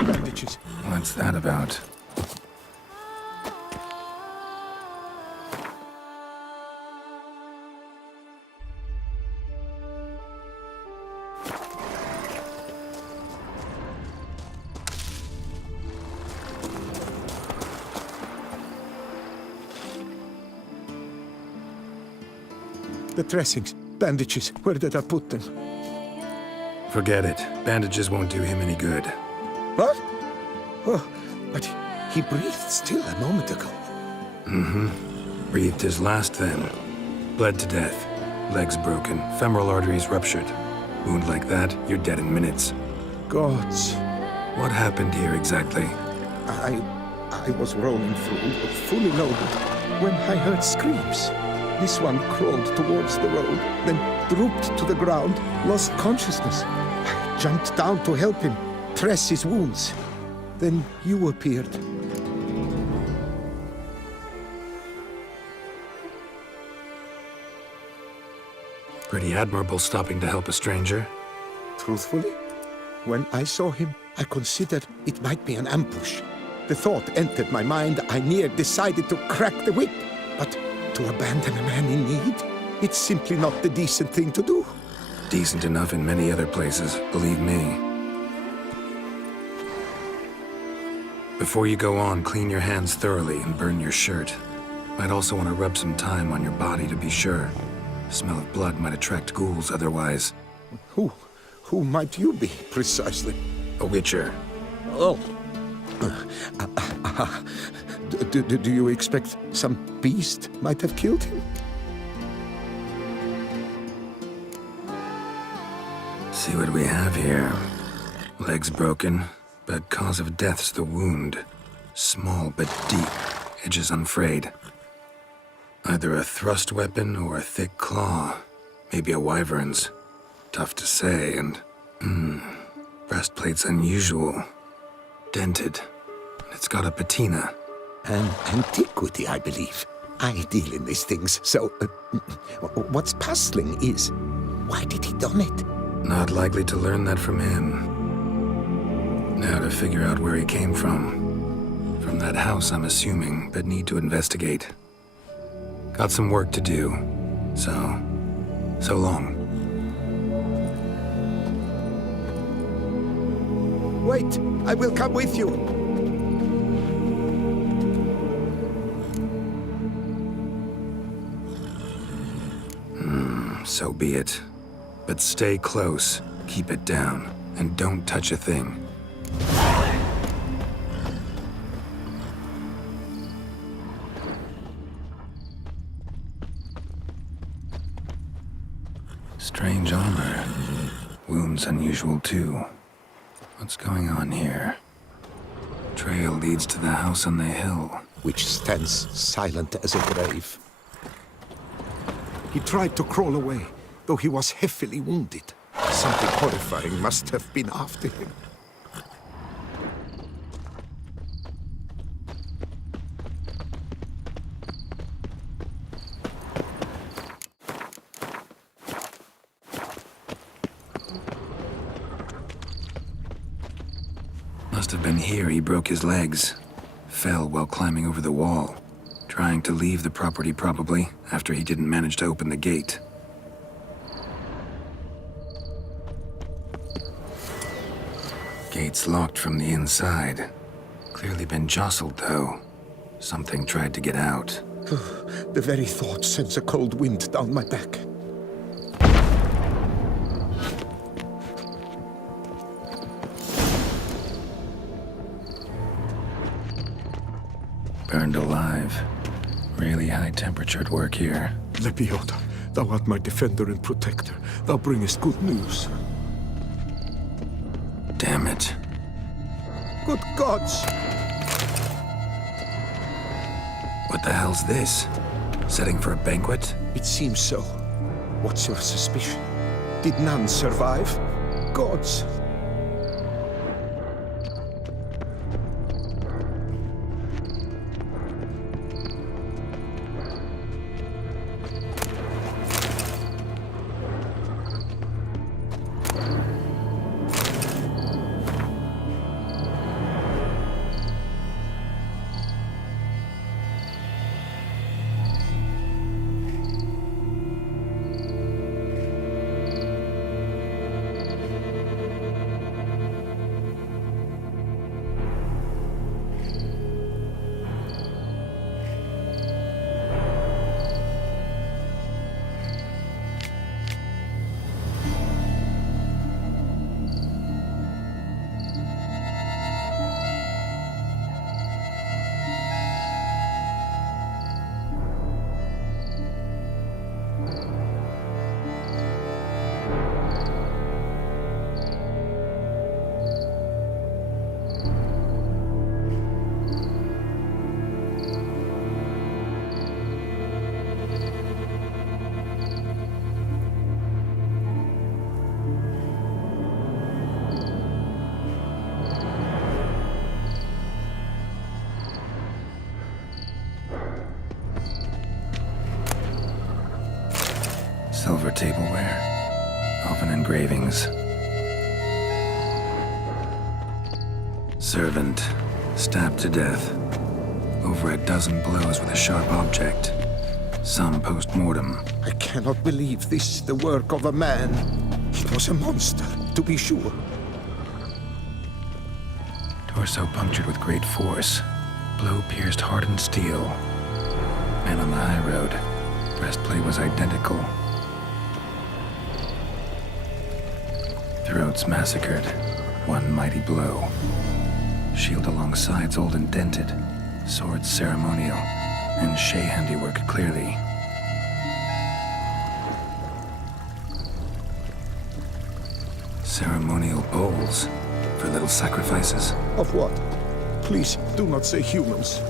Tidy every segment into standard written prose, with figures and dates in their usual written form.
Bandages. What's that about? The dressings, bandages, where did I put them? Forget it. Bandages won't do him any good. What? Oh, but he breathed still a moment ago. Breathed his last then. Bled to death. Legs broken. Femoral arteries ruptured. Wound like that, you're dead in minutes. Gods. What happened here exactly? I was rolling through, fully loaded, when I heard screams. This one crawled towards the road, then drooped to the ground, lost consciousness. I jumped down to help him, dress his wounds. Then you appeared. Pretty admirable stopping to help a stranger. Truthfully, when I saw him, I considered it might be an ambush. The thought entered my mind, I near decided to crack the whip. But to abandon a man in need, it's simply not the decent thing to do. Decent enough in many other places, believe me. Before you go on, clean your hands thoroughly and burn your shirt. Might also want to rub some thyme on your body to be sure. The smell of blood might attract ghouls otherwise. Who might you be, precisely? A witcher. Oh. Do you expect some beast might have killed him? See what we have here. Legs broken, but cause of death's the wound. Small but deep, edges unfrayed. Either a thrust weapon or a thick claw. Maybe a wyvern's. Tough to say, and... breastplate's unusual. Dented. It's got a patina. An antiquity, I believe. I deal in these things, so... what's puzzling is, why did he don it? Not likely to learn that from him. Now to figure out where he came from. From that house, I'm assuming, but need to investigate. Got some work to do, so long. Wait, I will come with you. So be it. But stay close, keep it down, and don't touch a thing. Strange armor. Wounds unusual too. What's going on here? Trail leads to the house on the hill. Which stands silent as a grave. He tried to crawl away, though he was heavily wounded. Something horrifying must have been after him. Must have been here he broke his legs. Fell while climbing over the wall. Trying to leave the property probably, after he didn't manage to open the gate. Gate's locked from the inside. Clearly been jostled though. Something tried to get out. The very thought sends a cold wind down my back. Burned alive. Really high-temperatured work here. Lepiota, thou art my defender and protector. Thou bringest good news. Damn it. Good gods! What the hell's this? Setting for a banquet? It seems so. What's your suspicion? Did none survive? Gods! tableware, elven engravings. Servant, stabbed to death. Over a dozen blows with a sharp object. Some post-mortem. I cannot believe this the work of a man. It was a monster, to be sure. Torso punctured with great force. Blow pierced hardened steel. Man on the high road. Breastplate was identical. Throats massacred. One mighty blow. Shield along sides old and dented. Swords ceremonial. And Shea handiwork clearly. Ceremonial bowls for little sacrifices. Of what? Please, do not say humans.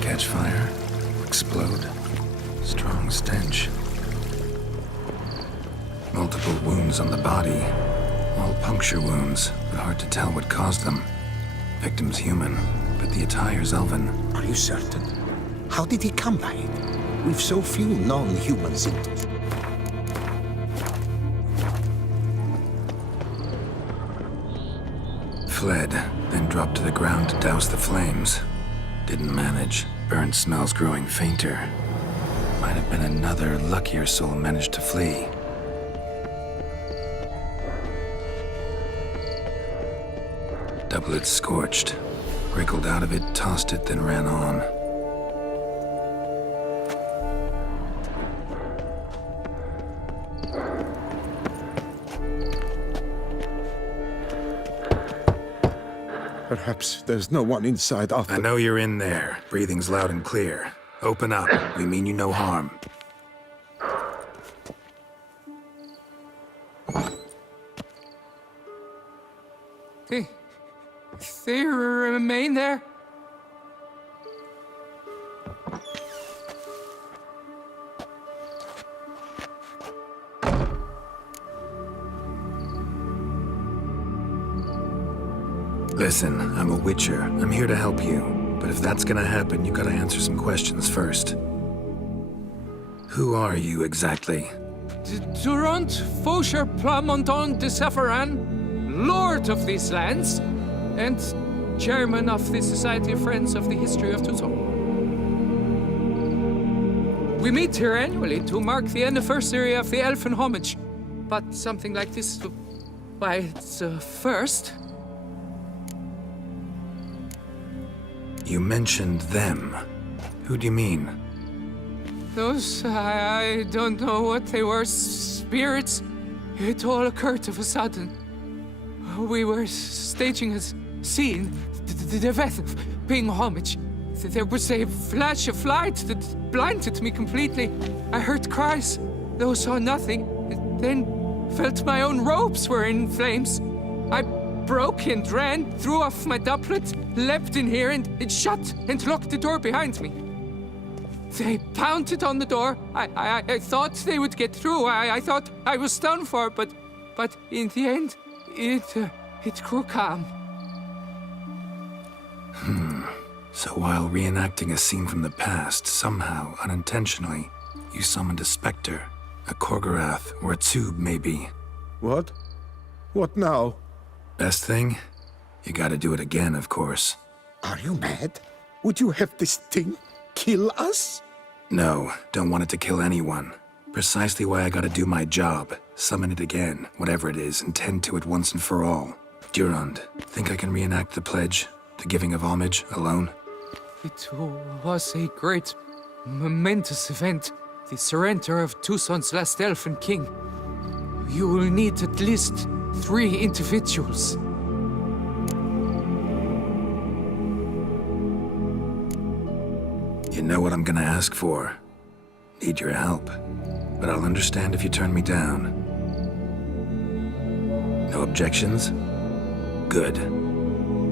Catch fire, explode, strong stench. Multiple wounds on the body, all puncture wounds, but hard to tell what caused them. Victim's human, but the attire's elven. Are you certain? How did he come by it? We've so few non-humans in... Fled, then dropped to the ground to douse the flames. Didn't manage. Burnt smells growing fainter. Might have been another luckier soul managed to flee. Doublet scorched. Wriggled out of it, tossed it, then ran on. Perhaps there's no one inside after... I know you're in there. Breathing's loud and clear. Open up. We mean you no harm. They remain there? Listen, I'm a witcher. I'm here to help you. But if that's gonna happen, you gotta answer some questions first. Who are you exactly? Durant Faucher Plamonton de Sephiran, lord of these lands and chairman of the Society of Friends of the History of Tucson. We meet here annually to mark the anniversary of the Elfin homage, but something like this, why, it's a first. You mentioned them. Who do you mean? Those, I don't know what they were, spirits. It all occurred of a sudden. We were staging a scene, the death of paying homage. There was a flash of light that blinded me completely. I heard cries, though saw nothing, then felt my own robes were in flames. I broke and ran, threw off my doublet, leapt in here and shut and locked the door behind me. They pounded on the door. I thought they would get through. I thought I was done for, but in the end, it grew calm. So while reenacting a scene from the past, somehow, unintentionally, you summoned a specter, a Korgorath, or a tube, maybe. What? What now? Best thing? You gotta do it again, of course. Are you mad? Would you have this thing kill us? No, don't want it to kill anyone. Precisely why I gotta do my job. Summon it again, whatever it is, and tend to it once and for all. Durand, think I can reenact the pledge, the giving of homage, alone? It was a great, momentous event. The surrender of Tucson's last elfin king. You will need at least 3 individuals. You know what I'm gonna ask for. Need your help. But I'll understand if you turn me down. No objections? Good.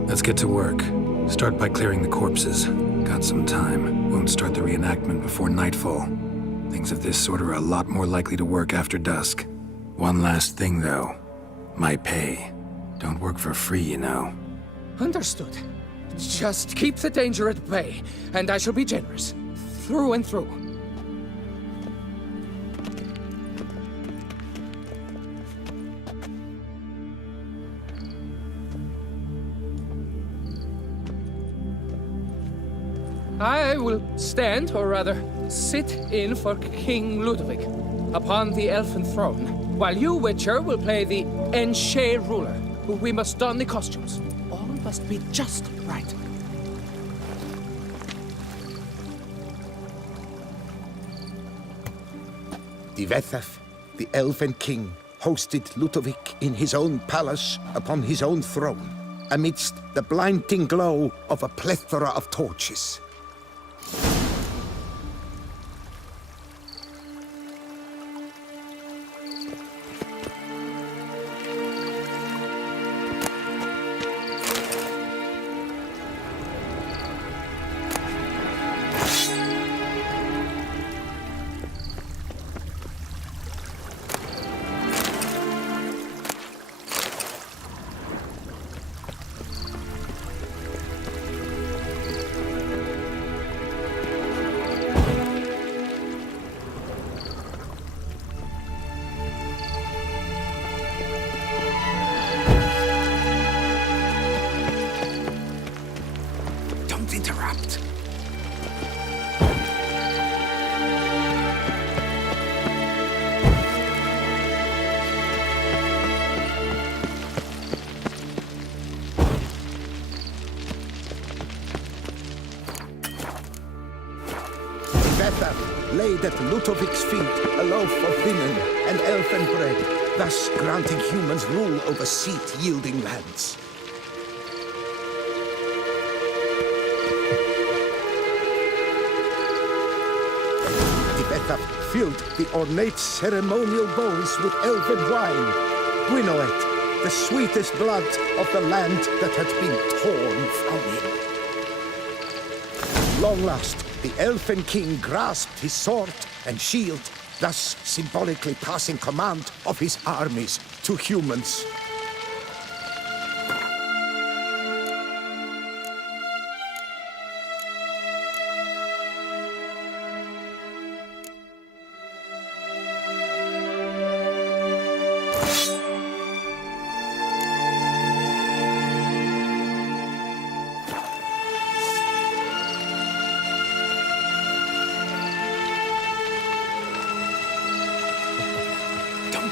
Let's get to work. Start by clearing the corpses. Got some time. Won't start the reenactment before nightfall. Things of this sort are a lot more likely to work after dusk. One last thing, though. My pay. Don't work for free, you know. Understood. Just keep the danger at bay, and I shall be generous. Through and through. I will stand, or rather, sit in for King Ludovic upon the elfin throne, while you, Witcher, will play the Enche ruler. We must don the costumes. All must be just right. Divethaf, the elven king, hosted Ludovic in his own palace upon his own throne, amidst the blinding glow of a plethora of torches. Don't interrupt. Divethaf laid at Ludovic's feet a loaf of linen and elfin bread, thus granting humans rule over seat-yielding lands. Divethaf filled the ornate ceremonial bowls with elfin wine, Gwinoet, the sweetest blood of the land that had been torn from him. Long last, the elfin king grasped his sword and shield, thus symbolically passing command of his armies to humans.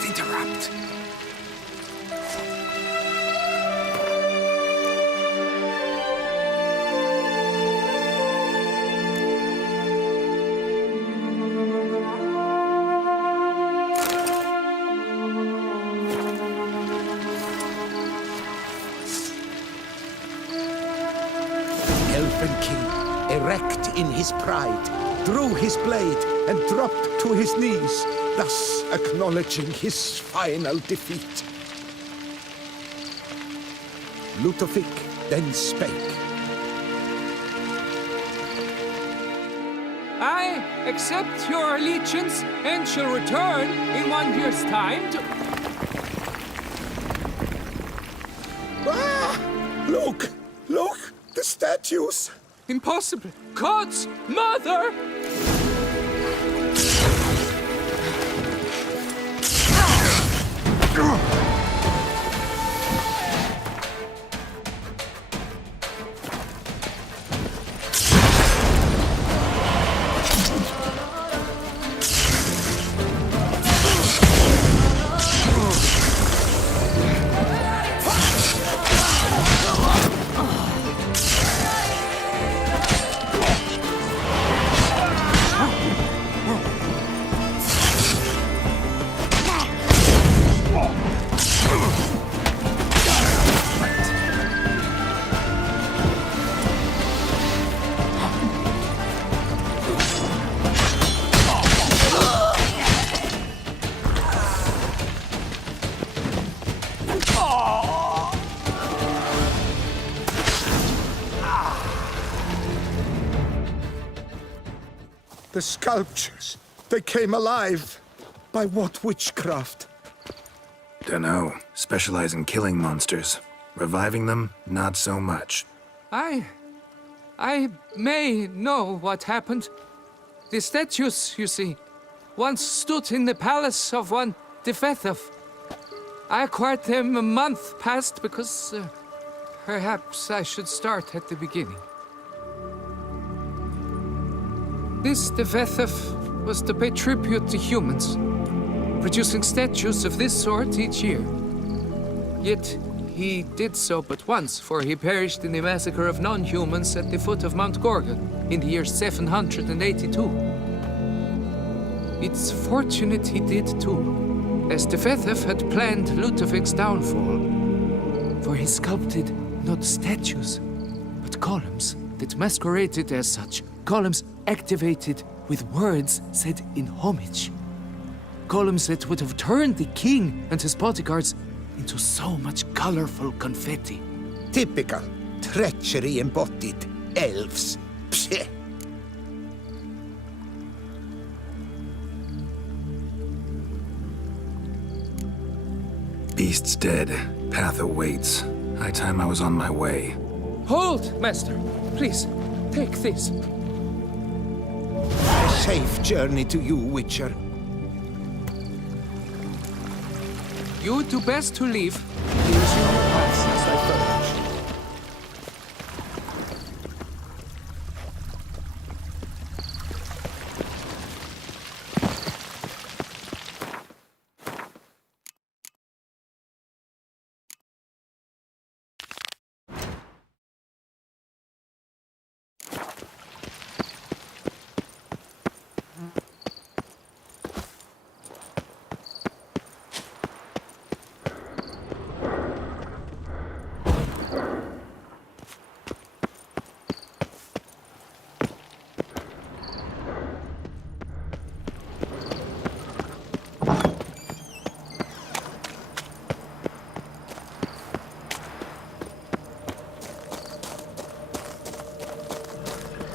interrupt. Elfin king, erect in his pride, drew his blade and dropped to his knees, thus acknowledging his final defeat. Ludovic then spake. I accept your allegiance and shall return in 1 year's time to... Ah! Look! Look! The statues! Impossible! God's mother! The sculptures, they came alive. By what witchcraft? Dunno. Specialize in killing monsters. Reviving them, not so much. I may know what happened. The statues, you see, once stood in the palace of one Defethov. I acquired them a month past because perhaps I should start at the beginning. This Defethov was to pay tribute to humans, producing statues of this sort each year. Yet he did so but once, for he perished in the massacre of non-humans at the foot of Mount Gorgon in the year 782. It's fortunate he did too, as Defethov had planned Ludovic's downfall. For he sculpted not statues, but columns that masqueraded as such. Columns activated with words said in homage. Columns that would have turned the king and his bodyguards into so much colorful confetti. Typical. Treachery embodied. Elves. Psheh. Beast's dead. Path awaits. High time I was on my way. Hold, master. Please, take this. A safe journey to you, Witcher. You would do best to leave. Use your paths as I furnish.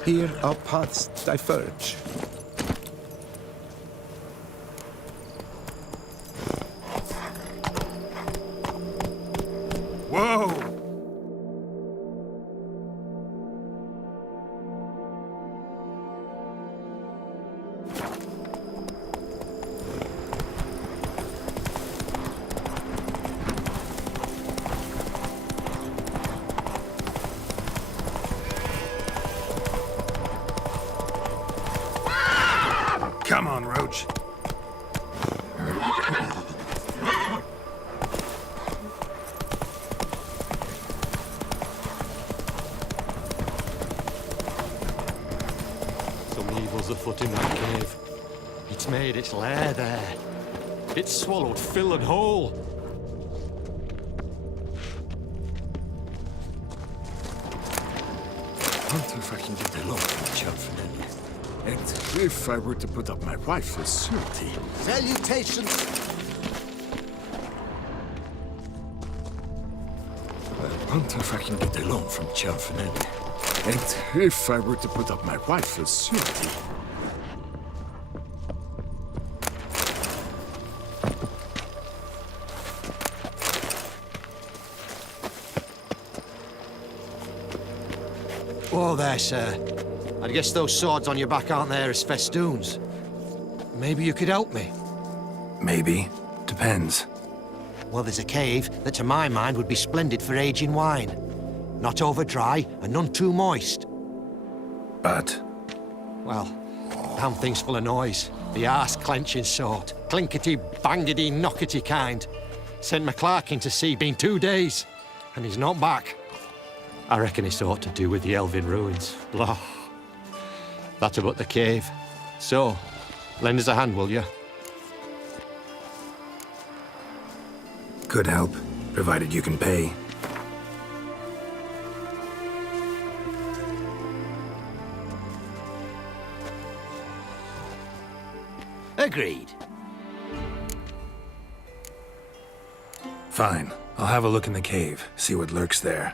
Here our paths diverge. Whoa! Come on, Roach. evil's afoot in that cave. It's made its lair there. It's swallowed Phil and whole. Wonder if I can get along with Chelfin. And if I were to put up my rifle, certainly. Salutations! I wonder if I can get along from Chelfin. And if I were to put up my rifle, certainly. Oh, there, sir. I guess those swords on your back aren't there as festoons. Maybe you could help me. Maybe. Depends. Well, there's a cave that, to my mind, would be splendid for aging wine. Not over dry and none too moist. But Well, damn thing's full of noise. The arse-clenching sort. Clinkety, bangety, knockety kind. Sent McClark in to sea, been 2 days. And he's not back. I reckon it's ought to do with the Elven ruins. Blah. That about the cave. So, lend us a hand, will you? could help, provided you can pay. Agreed. Fine. I'll have a look in the cave, see what lurks there.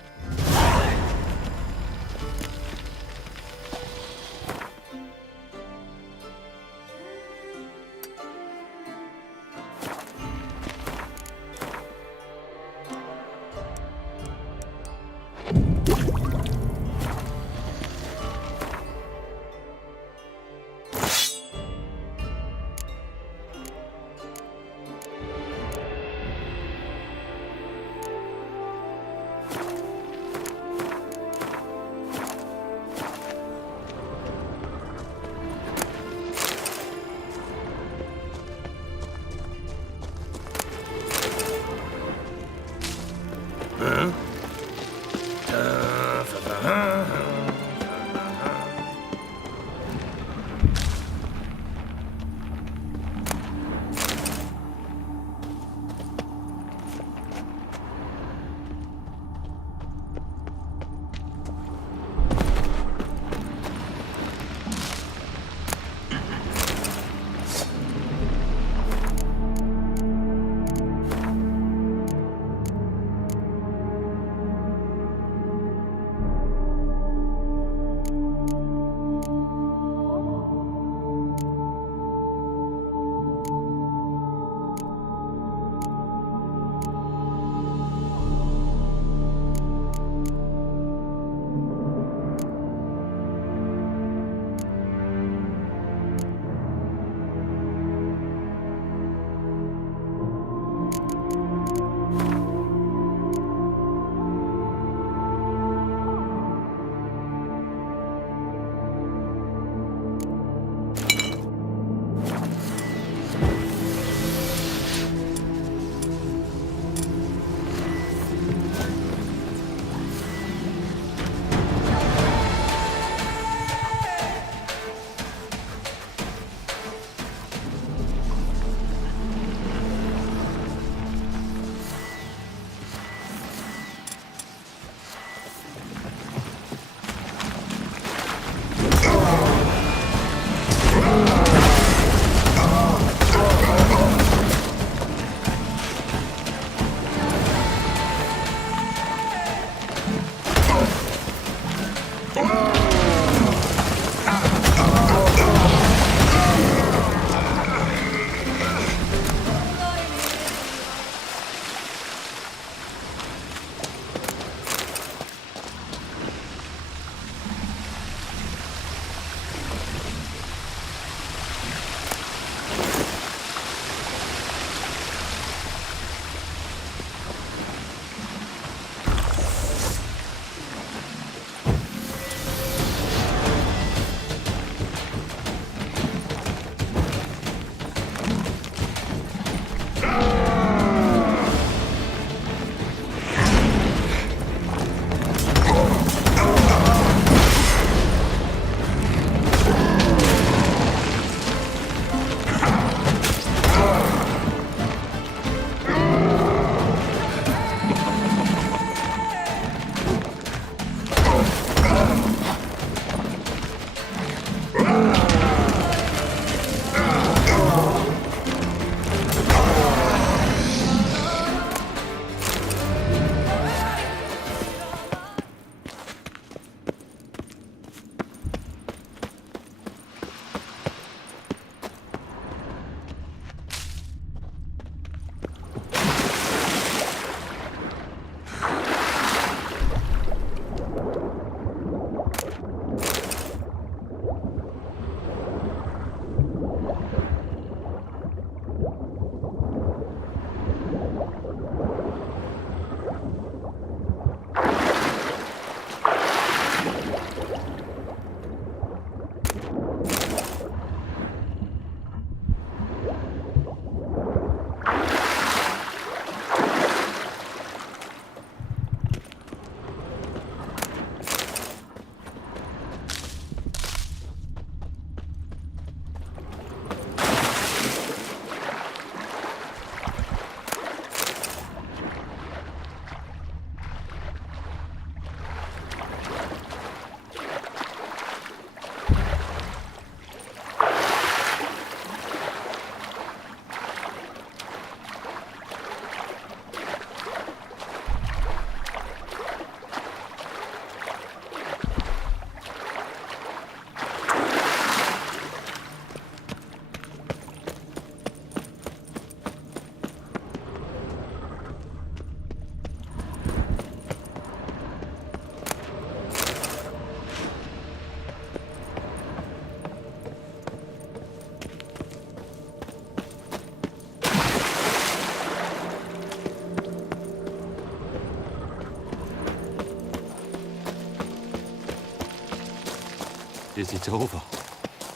Is it over?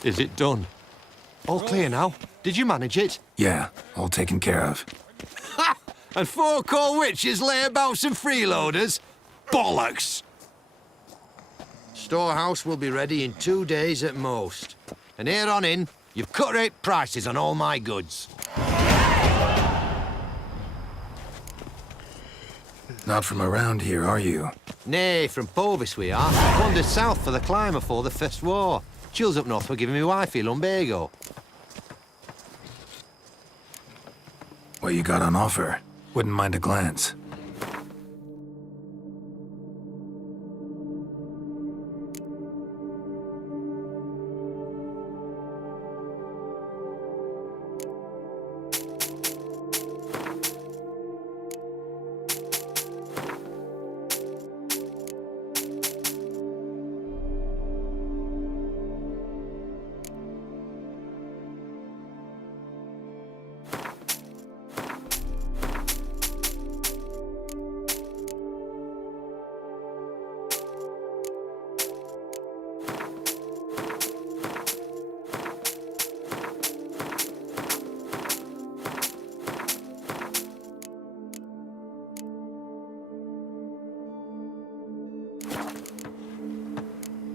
Is it done? All clear now? Did you manage it? Yeah, all taken care of. Ha! And 4 cold witches layabouts and freeloaders? Bollocks! Storehouse will be ready in 2 days at most. And here on in, you've cut rate prices on all my goods. Not from around here, are you? Nay, from Povis we are. Wandered south for the climb before the First War. Chills up north were giving me wifey lumbago. What you got on offer? Wouldn't mind a glance.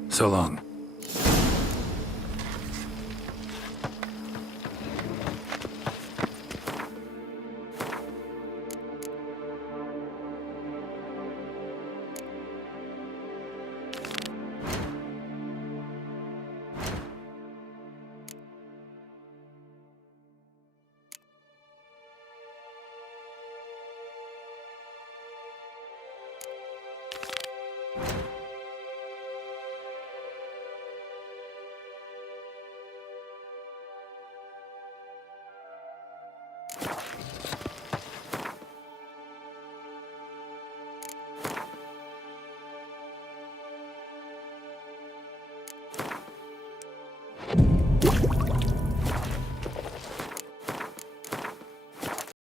So long.